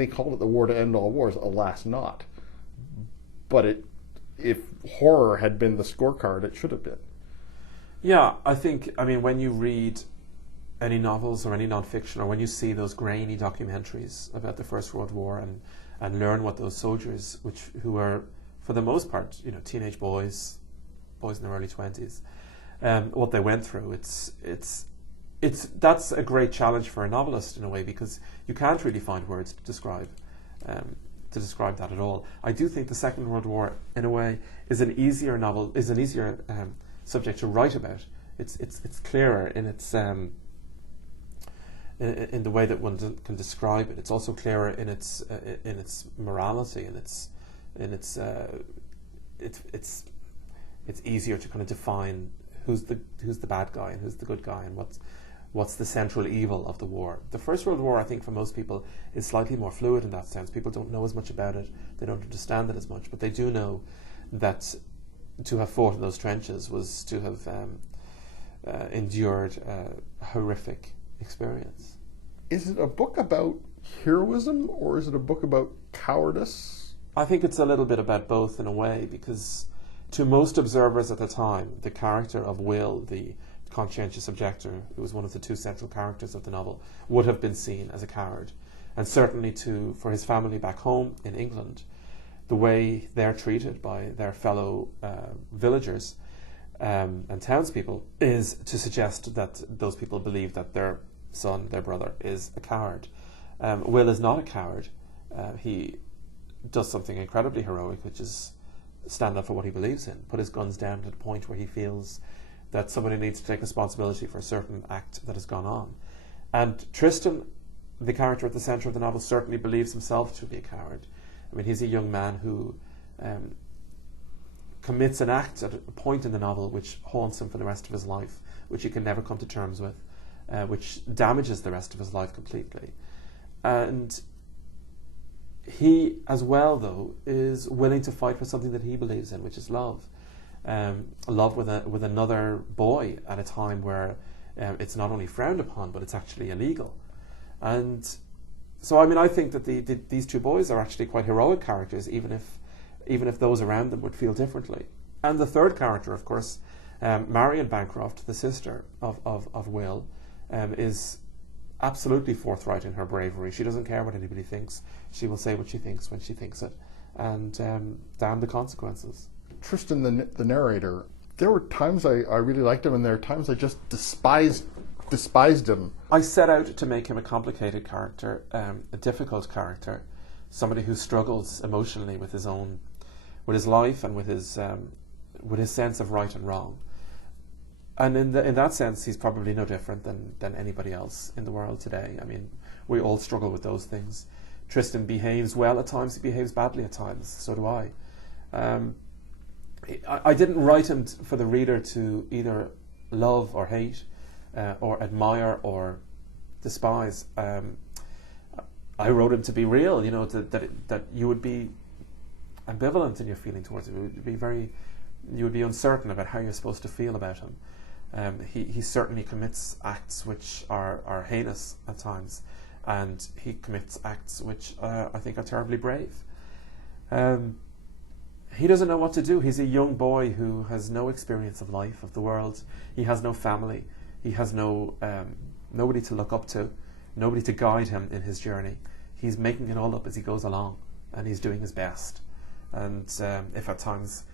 They called it the war to end all wars, alas not. But if horror had been the scorecard, it should have been. Yeah, I mean, when you read any novels or any non-fiction, or when you see those grainy documentaries about the First World War and learn what those soldiers, who were, for the most part, teenage boys in their early 20s, what they went through, that's a great challenge for a novelist in a way, because you can't really find words to describe that at all. I do think the Second World War, in a way, is an easier subject to write about. It's clearer in its in the way that one can describe it. It's also clearer in its morality, and it's easier to kind of define who's the bad guy and who's the good guy, and what's the central evil of the war. The First World War, I think, for most people, is slightly more fluid in that sense. People don't know as much about it, they don't understand it as much, but they do know that to have fought in those trenches was to have endured a horrific experience. Is it a book about heroism, or is it a book about cowardice? I think it's a little bit about both in a way, because to most observers at the time, the character of Will, the conscientious objector, who was one of the two central characters of the novel, would have been seen as a coward. And certainly for his family back home in England, the way they're treated by their fellow villagers and townspeople is to suggest that those people believe that their son, their brother, is a coward. Will is not a coward. He does something incredibly heroic, which is stand up for what he believes in, put his guns down to the point where he feels that somebody needs to take responsibility for a certain act that has gone on. And Tristan, the character at the centre of the novel, certainly believes himself to be a coward. I mean, he's a young man who commits an act at a point in the novel which haunts him for the rest of his life, which he can never come to terms with, which damages the rest of his life completely. And he, as well, though, is willing to fight for something that he believes in, which is love. Love with another boy at a time where it's not only frowned upon, but it's actually illegal. And so, I mean, I think that these two boys are actually quite heroic characters, even if those around them would feel differently. And the third character, of course, Marion Bancroft, the sister of Will, is absolutely forthright in her bravery. She doesn't care what anybody thinks. She will say what she thinks when she thinks it, and damn the consequences. Tristan, the narrator, there were times I really liked him, and there are times I just despised him. I set out to make him a complicated character, a difficult character, somebody who struggles emotionally with his life and with his sense of right and wrong. And in that sense, he's probably no different than anybody else in the world today. I mean, we all struggle with those things. Tristan behaves well at times, he behaves badly at times, so do I. I didn't write him for the reader to either love or hate, or admire or despise. I wrote him to be real, that you would be ambivalent in your feeling towards him. You would be uncertain about how you're supposed to feel about him. He certainly commits acts which are heinous at times, and he commits acts which I think are terribly brave. He doesn't know what to do. He's a young boy who has no experience of life, of the world. He has no family. He has nobody to look up to, nobody to guide him in his journey. He's making it all up as he goes along, and he's doing his best. And if at times,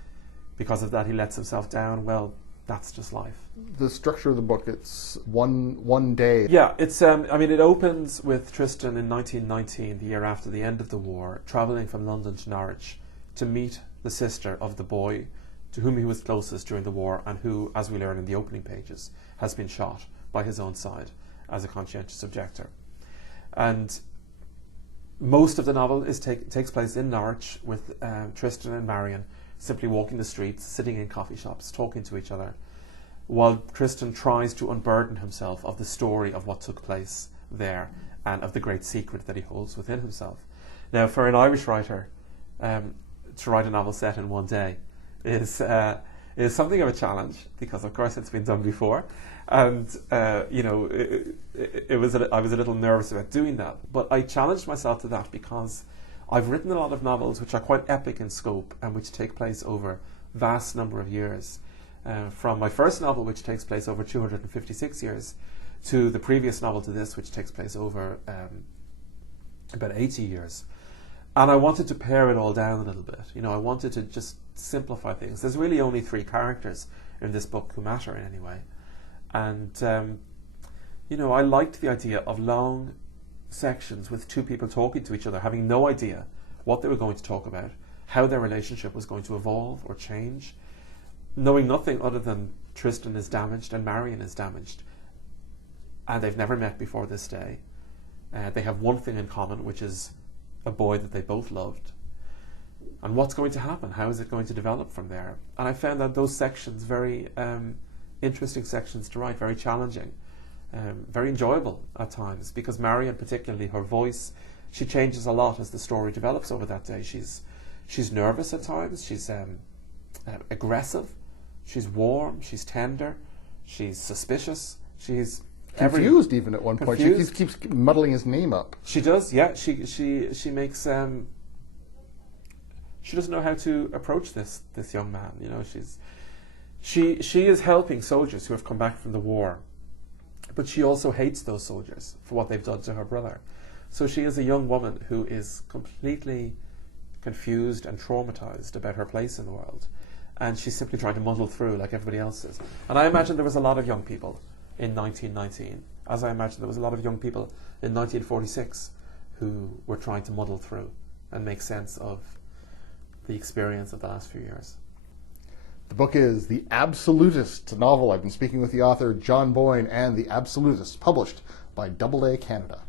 because of that, he lets himself down, well, that's just life. The structure of the book, it's one day. Yeah, it's. It opens with Tristan in 1919, the year after the end of the war, travelling from London to Norwich to meet the sister of the boy to whom he was closest during the war, and who, as we learn in the opening pages, has been shot by his own side as a conscientious objector. And most of the novel takes place in Norwich, with Tristan and Marion simply walking the streets, sitting in coffee shops, talking to each other, while Tristan tries to unburden himself of the story of what took place there and of the great secret that he holds within himself. Now, for an Irish writer, to write a novel set in one day is is something of a challenge because, of course, it's been done before, and I was a little nervous about doing that. But I challenged myself to that because I've written a lot of novels which are quite epic in scope and which take place over a vast number of years. From my first novel, which takes place over 256 years, to the previous novel to this, which takes place over about 80 years. And I wanted to pare it all down a little bit. I wanted to just simplify things. There's really only 3 characters in this book who matter in any way. And, I liked the idea of long sections with 2 people talking to each other, having no idea what they were going to talk about, how their relationship was going to evolve or change, knowing nothing other than Tristan is damaged and Marion is damaged. And they've never met before this day. They have one thing in common, which is a boy that they both loved. And what's going to happen? How is it going to develop from there? And I found that those sections very interesting sections to write, very challenging, very enjoyable at times, because Marion, particularly, her voice, she changes a lot as the story develops over that day. She's nervous at times, she's aggressive, she's warm, she's tender, she's suspicious, she's confused even at one point. She keeps muddling his name up. She does, yeah. She makes she doesn't know how to approach this young man. She is helping soldiers who have come back from the war, but she also hates those soldiers for what they've done to her brother. So she is a young woman who is completely confused and traumatized about her place in the world, and she's simply trying to muddle through like everybody else is. And I imagine there was a lot of young people in 1919, as I imagine there was a lot of young people in 1946 who were trying to muddle through and make sense of the experience of the last few years. The book is The Absolutist novel. I've been speaking with the author John Boyne and The Absolutist, published by Doubleday Canada.